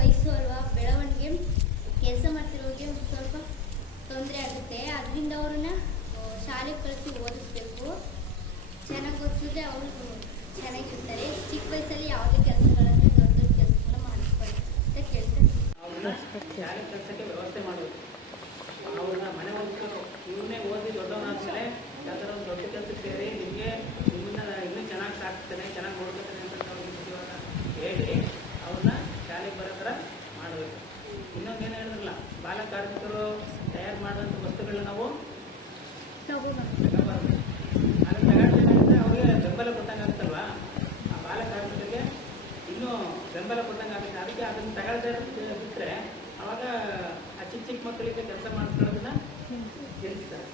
ವಯಸ್ಸು ಅಲ್ವಾ, ಬೆಳವಣಿಗೆ ಕೆಲಸ ಮಾಡ್ತಿರೋರಿಗೆ ಸ್ವಲ್ಪ ತೊಂದರೆ ಆಗುತ್ತೆ. ಅದರಿಂದ ಅವ್ರನ್ನ ಶಾಲೆಗೆ ಕಳಿಸಿ ಓದಿಸ್ಬೇಕು. ಚೆನ್ನಾಗಿ ಓದಿಸಿದ್ರೆ ಅವರು ಚೆನ್ನಾಗಿರ್ತಾರೆ. ಚಿಕ್ಕ ವಯಸ್ಸಲ್ಲಿ ಯಾವುದೇ ಕೆಲಸಗಳನ್ನು ದೊಡ್ಡ ದೊಡ್ಡ ಕೆಲಸಗಳನ್ನ ಮಾಡಿಸ್ಬಾರ್ದು ಅಂತ ಕೇಳ್ತಾರೆ. ಶಾಲೆ ಕೆಲಸಕ್ಕೆ ವ್ಯವಸ್ಥೆ ಮಾಡೋದು, ಅವ್ರನ್ನ ಮನೆ ಓದಿಸ್ಬೇಕು. ಇವನ್ನೇ ಓದಿ ದೊಡ್ಡವನಾದ್ಮೇಲೆ ಯಾವ್ದಾರ ಒಂದು ದೊಡ್ಡ ಕೆಲಸಕ್ಕೆ ಸೇರಿ ನಿಮ್ಮನ್ನ ಇನ್ನೂ ಚೆನ್ನಾಗಿ ಸಾಕ್ತಾನೆ, ಚೆನ್ನಾಗಿ ನೋಡ್ಕೊತಾನೆ ಅಂತ ಅವ್ರಿಗೆ ಬುದ್ಧಿವಾದ ಹೇಳಿ ಅವ್ರನ್ನ ಶಾಲೆಗೆ ಬರೋ ಥರ ಮಾಡಬೇಕು. ಇನ್ನೊಂದೇನು ಹೇಳಿದ್ರಲ್ಲ, ಬಾಲ ಕಾರ್ಮಿಕರು ತಯಾರು ಮಾಡುವಂಥ ವಸ್ತುಗಳನ್ನ ನಾವು ತಗೋಬಾರ್ದು. ಅದನ್ನು ತಗೊಂಡಿದ್ರೆ ಅವ್ರಿಗೆ ಬೆಂಬಲ ಕೊಟ್ಟಂಗೆ ಆಗ್ತಲ್ವಾ, ಆ ಬಾಲ ಕಾರ್ಮಿಕರಿಗೆ ಇನ್ನೂ ಬೆಂಬಲ ಕೊಟ್ಟಂಗೆ ಆಗುತ್ತೆ. ಅದಕ್ಕೆ ಅದನ್ನು ತಗೊಳ್ದೇ ಬಿಟ್ಟರೆ ಅವಾಗ ಆ ಚಿಕ್ಕ ಚಿಕ್ಕ ಮಕ್ಕಳಿಗೆ ಕೆಲಸ ಮಾಡಿಸ್ಕೊಳ್ಳೋದನ್ನ ಗೆಲ್ಲಿಸ್ತಾರೆ.